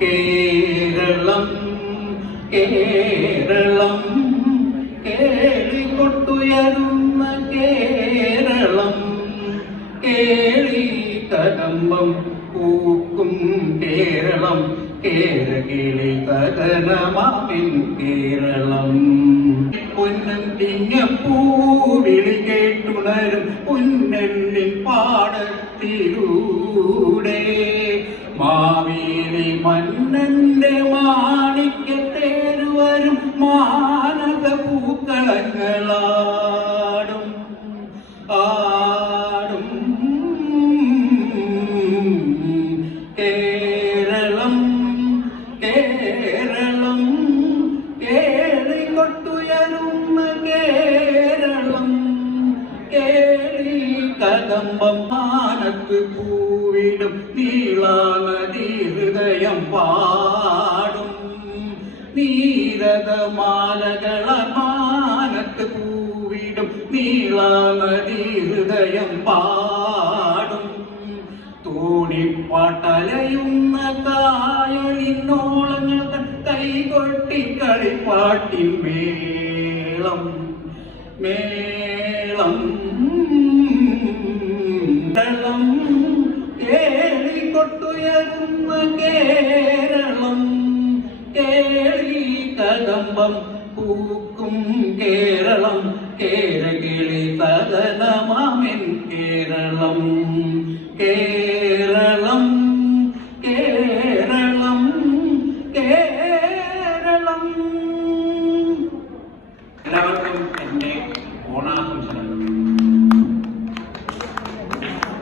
കേരളം കേരളം കേളികൊട്ടുയരുന്ന കേരളം കേളി കദംബം പൂക്കും കേരളം കേരകിളി കഥനമാവിൻ കേരളം പൊന്നൻ തിങ്ങപ്പൂവിളി കേട്ടുണരും പൊന്നെന്നിൻ പാടത്തിലൂടെ മാവേലി മന്നന്റെ മാണിക്യത്തേരുവരും മാനക പൂക്കളങ്ങളാടും ആടും കേരളം കേരളം കേളികൊട്ടുയരുന്ന കേരളം കേളി കദംബം മാനത്ത് പൂവിടും നീളാനദി ഹൃദയം പാടും നീരദമാലകള മാനത്ത് പൂവിടും നീളാനദി ഹൃദയം പാടും തോണിപ്പാട്ടലയുന്ന കായലിനോളങ്ങൾ കൈകൊട്ടി കളിപ്പാട്ടിൻ മേളം മേളം കേരളം കേളികൊട്ടുയരുന്ന കേരളം കേളി കദംബം പൂക്കും